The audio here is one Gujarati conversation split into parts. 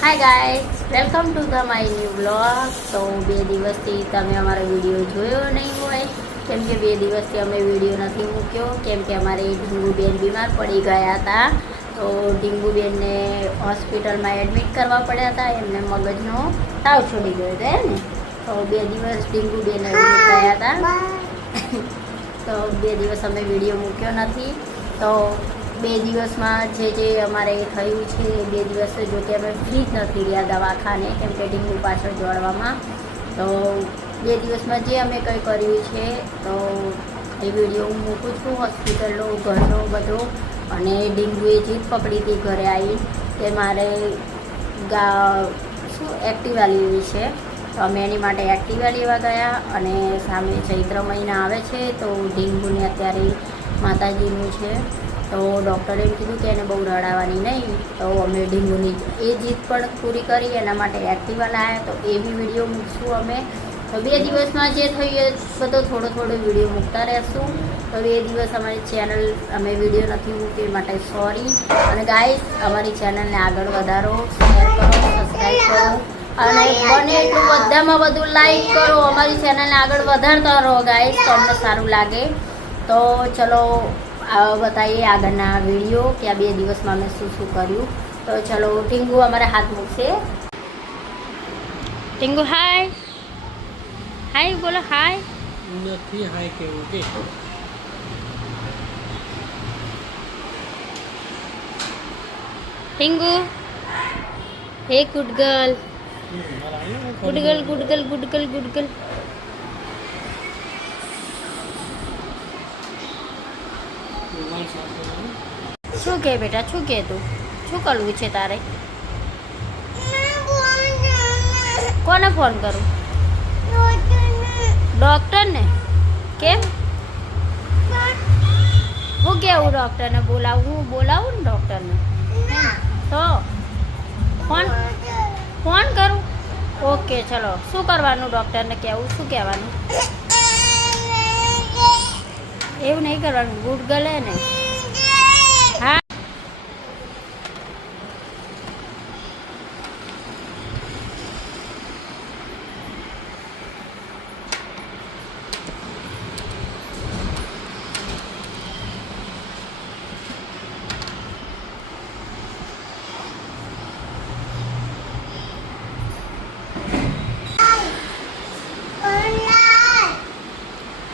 Hi guys, welcome to the my new blog. તો 2 દિવસથી તમે અમારો વિડીયો જોયો નહીં હોય, કેમ કે 2 દિવસથી અમે વિડીયો નથી મૂક્યો, કેમ કે અમારે ઢીંગુબેન બીમાર પડી ગયા હતા. તો ઢીંગુબેનને હોસ્પિટલમાં એડમિટ કરવા પડ્યા હતા. એમને મગજનો તાવ છોડી ગયો હતો ને, તો 2 દિવસ ઢીંગુબેન એડમિટ થયા હતા. તો 2 દિવસ અમે વિડીયો મૂક્યો નથી. તો 2 દિવસમાં જે અમારે થયું છે, 2 દિવસ જો કે અમે ફ્રી જ નથી રહ્યા દવાખાને, કેમ કે ઢીંગુ પાછળ જોડવામાં. તો 2 દિવસમાં જે અમે કંઈ કર્યું છે, તો એ વિડીયો હું મૂકું છું, હોસ્પિટલનો ઘરનો બધો. અને ઢીંગુએ જીદ પકડી હતી ઘરે આવી કે મારે એક્ટિવા લેવી છે. તો અમે એની માટે એક્ટિવા લેવા ગયા. અને સામે ચૈત્ર મહિના આવે છે, તો ઢીંગુને અત્યારે માતાજીનું છે. તો ડૉક્ટરે એમ કીધું કે એને બહુ રડાવવાની નહીં. તો અમે ઢીંગુની એ જીદ પણ પૂરી કરી, એના માટે એક્ટિવા લાવ્યા. તો એ બી વિડીયો મૂકશું અમે. તો 2 દિવસમાં જે થયું એ બધો થોડો વિડીયો મૂકતા રહેશું. તો 2 દિવસ અમારી ચેનલ અમે વિડીયો નથી મૂકી, એ માટે સોરી. અને ગાઈસ, અમારી ચેનલને આગળ વધારો, શેર કરો, સબસ્ક્રાઈબ કરો, અને બને એટલું બધામાં બધું લાઈક કરો. અમારી ચેનલને આગળ વધારતા રહો ગાઈસ, તો અમને સારું લાગે. તો ચલો બતાવીએ આગળના વિડીયો કે આ 2 દિવસમાં અમે શું કર્યું. તો ચલો, ટીંગુ અમારે હાથ મૂકશે. ટીંગુ હાય હાય બોલો. હાય નથી હાય કેવું કે ટીંગુ, હે good girl, good girl, good girl, good girl, good girl. શું કે બેટા, શું કે તું, શું કરવું છે તારે? કોને ફોન કરું? ડૉક્ટરને. કેમ? હું કેવું ડૉક્ટરને બોલાવું? હું બોલાવું ને ડૉક્ટરને. તો ફોન કરું? ઓકે ચલો. શું કરવાનું ડૉક્ટરને કહેવું? શું કહેવાનું? એવું નહીં કરવાનું. ગુડ ગર્લ હે ને? હા.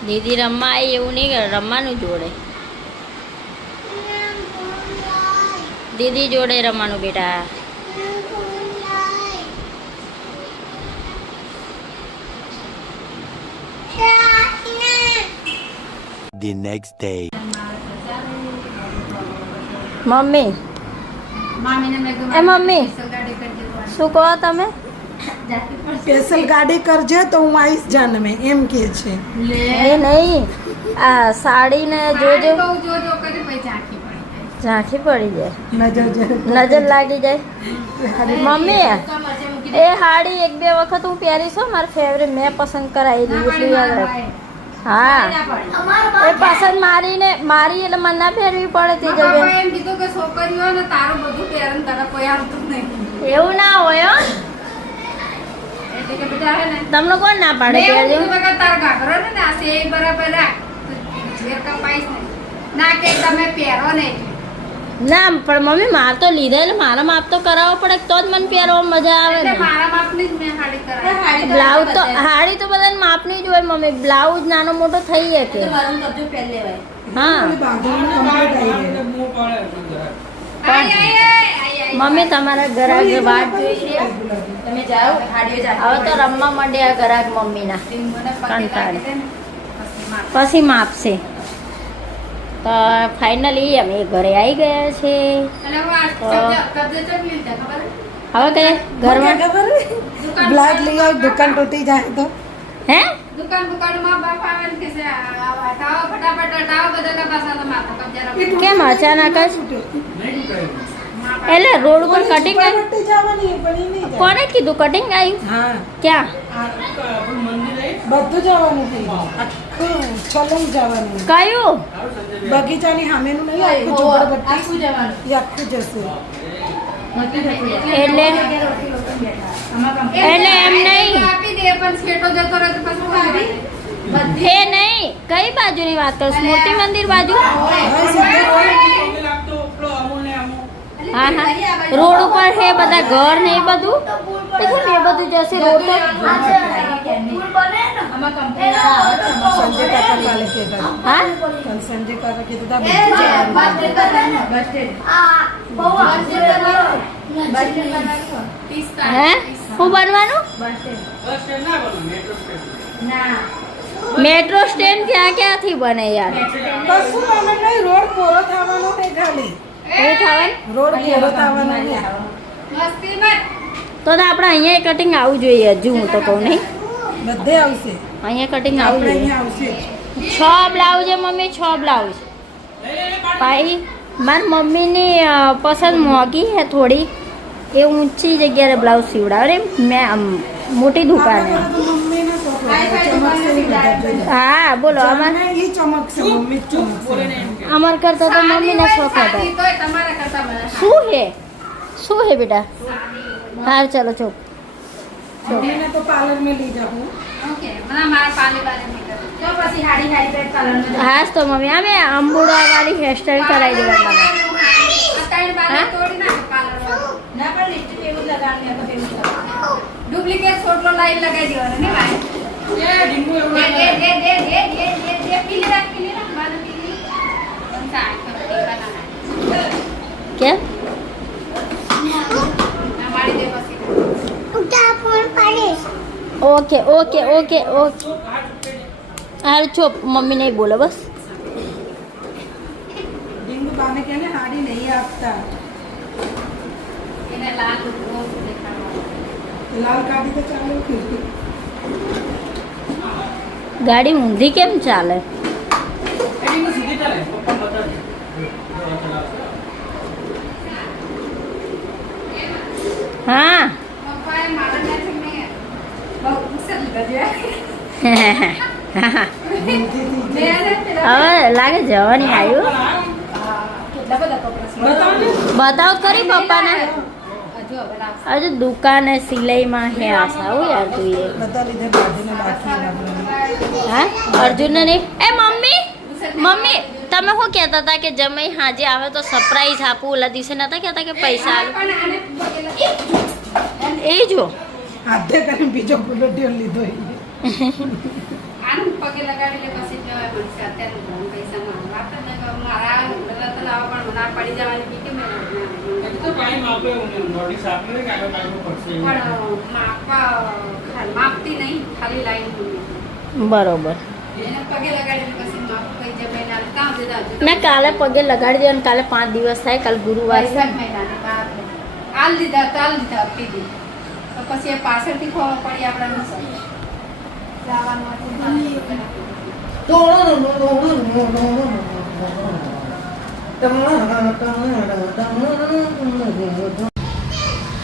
દીદી રમવા આવી એવું નહીં કરે, રમવાનું જોડે. દીદી જોડે રમવાનું બેટા. The next day. Mummy, A mummy શું કહો તમે? સ્પેશિયલ ગાડી કરજે તો હું આવીશ જાનમે, એમ કે છે. એ નહીં, આ સાડીને જોજો, ઝાંખી પડી જાય, નજર લાગી જાય. મમ્મી, એ સાડી 1-2 વખત હું પહેરીશ હો, મારી ફેવરેટ, મેં પસંદ કરાવી દીધી એટલી યાદ રાખ. હા, એ પસંદ મારી એટલે મને ના પહેરવી પડે તે જગ્યાએ. એવું ના હોય હો. તમને કોણ ના પાડે? ના પણ મમ્મી, માર તો લીધે એટલે મારા માપ તો કરાવવો પડે, તો જ મને પહેરવામાં મજા આવે ને. બ્લાઉઝ તો હાડી તો બધાને માપની જ હોય મમ્મી. બ્લાઉઝ નાનો મોટો થઈ શકે. હા મમ્મી, તમારા ઘરાક વાટ જોઈ છે, તમે જાઓ. હવે તો રમવા માંડ્યા ઘરાક મમ્મીના, કંટાળે પછી માપશે. તો ફાઇનલી અમે ઘરે આવી ગયા છે. હવે કે ઘરમાં બ્લાઉઝ લઈ આવ, દુકાન તૂટી જાય તો. હે કેમ અચાનક જ? એટલે રોડ ઉપર કટિંગ આવ્યું? કોને કીધું કટિંગ આવ્યું? હા, ક્યાં? બધું જવાનું થઈ ગયું, આખું કલમ જવાનું. કયું? બગીચાની સામેનું નહીં, આખું ઝુંપડપટ્ટી, એ આખું જશે. એટલે એમ નહીં એ નહીં કઈ બાજુની વાત કરો મોટી મંદિર બાજુ હા હા રોડ ઉપર છે બધા ઘર ને એ બધું દેખો ને એ બધું જશે રોડ પર संजय काका काले के घर હા कल संजय काका के दादा હે શું બનવાનું મેટ્રો સ્ટેન્ડ ક્યાં ક્યાંથી બને યાર કશું અમે નહીં રોડ પૂરો થવાનો છે ખાલી એ થવાનું રોડ પૂરો થવાનો છે તો આપણે અહીંયા કટિંગ આવવું જોઈએ હજુ હું તો કહું નહીં બધે આવશે અહીંયા કટિંગ આવવું આપણે જોઈએ અહીંયા આવશે 6 બ્લાઉઝ છે મમ્મી 6 બ્લાઉઝ ભાઈ મારી મમ્મીની પસંદ મોંઘી છે થોડી એ ઊંચી જગ્યાએ બ્લાઉઝ સીવડાવે મેં આમ મોટી દુકાને મમ્મીને શોખ લાગે ચમકશે એ બધા જોઈએ હા બોલો અમાર જાને ઈ ચમકશે મમ્મી જ ચમકશે અમાર કરતા તો મમ્મીને શોખ હતા શું હે બેટા હા ચલો ચો મમ્મીને તો પાર્લર में લઈ જાઉં હા તો મમ્મી અમે અંબુડા વાળી હેરસ્ટાઈલ કરાવી દેવા મને ડુપ્લિકેટ સોટલો લાઈન લગાવી દેવાનો ને ભાઈ એ ડીંગુ એવું દે પીલી રાખ માને પીલી પંચા બનાના કે ના મારી દે પછી ઓકે ઓકે ઓકે ઓકે હાલ ચૂપ મમ્મી નહીં બોલો બસ ડીંગુ બાને કેને હાડી નહીં આપતા એને લાલ રોજ દેખાડવાનો લાલ કાઢી તો ચાલુ ગાડી ઊંધી કેમ ચાલે હા પપ્પાએ મારા નથી મેં બહુ ગુસ્સે લીધા છે હવે લાગે જવાની આવ્યું કેટલા બધા કપડા બતાવો કરી પપ્પાને હજુ હવે લાવશે હજુ દુકાને સિલાઈમાં હે આશા હું યાર તું એ બધા લીધે બાજુને બાકી લાગવાનું હા અર્જુનને નહીં એ મમ્મી મમ્મી તમે શું કહેતા હતા કે જમાઈ હાજે આવે તો સરપ્રાઈઝ આપું ઓલા દિવસે નતા કહેતા કે પૈસા પણ આને પગેલા એ જો હાથે કરીને બીજો બુલેટિયર લીધો આનું પગે લગાડી લે પછી જવાય મળશે અત્યારે ઘણા પૈસા માં વાત જ ન કરું મારા રત લાવવા પણ ના પડી જવાની બીકે મેં માપતી નહીં ખાલી લાઈન બરોબર એને પગે લગાડી પછી માપ કઈ જમાઈ કામ દીધા મેં કાલે પગે લગાડી દે અને કાલે 5 દિવસ થાય કાલે ગુરુવાર છે વૈશાખ મહિનાની બાપ આલ દીધા આપી દી તો પછી એ પાછળથી ખબર પડી આપણા જવાનું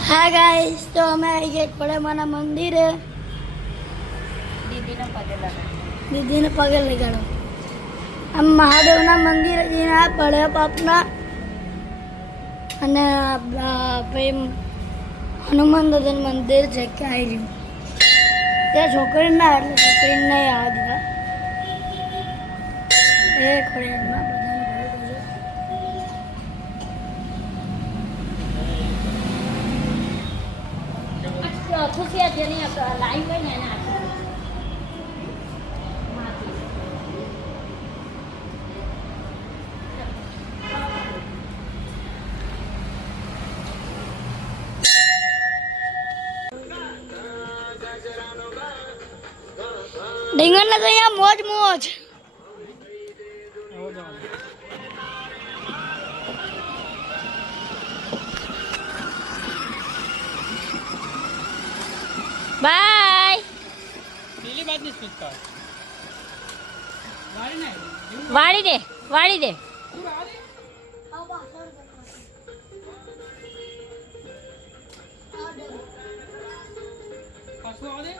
હા ગાઈસ તો અમે આવી ગયા પડે મારા મંદિરે દીદીને પગે લગાડો આમ મહાદેવના મંદિરે જઈને આ પડે પાપના અને ભાઈ હનુમાન દાદાનું મંદિર છે કે આવી રહ્યું ત્યાં છોકરી ના એટલે છોકરી નહીં યાદ એ ખોડિયારમાં ખુશિયા જેની લાઈવ હોય ને એના રીંગણને તો અહીંયા મોજ મોજ બાય પેલી બાજુ સ્પીચ કર વાળી દે વાળી દે પાછું આવે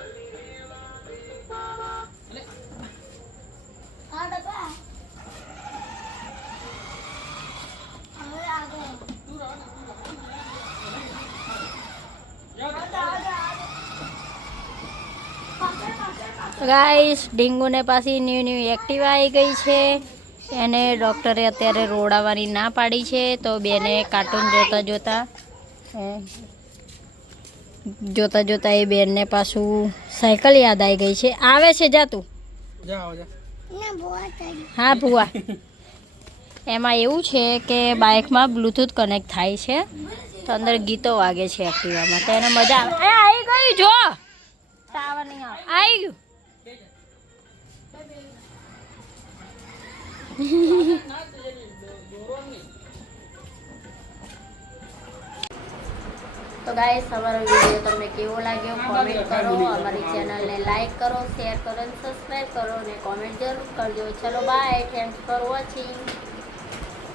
ગાઈસ ડીંગુને પાછી ન્યૂ એક્ટિવા આવી ગઈ છે. એને ડૉક્ટરે અત્યારે રોડાવવાની ના પાડી છે. તો બેને કાર્ટૂન જોતા એ બેનને પાછું સાયકલ યાદ આવી ગઈ છે. આવે છે જા તું. જાઓ જા. હા ભુવા, એમાં એવું છે કે બાઇકમાં બ્લૂટૂથ કનેક્ટ થાય છે તો અંદર ગીતો વાગે છે એક્ટિવામાં, તો એને મજા આવે. આવી ગયું જો ટાવર નહીં આવે, આવી ગયું. તો ગાઈસ અમારો વિડીયો તમને કેવો લાગ્યો કોમેન્ટ કરો, અમારી ચેનલને લાઈક કરો, શેર કરો અને સબસ્ક્રાઈબ કરો અને કોમેન્ટ જરૂર કરજો. ચલો બાય, થેન્ક્સ ફોર વોચિંગ.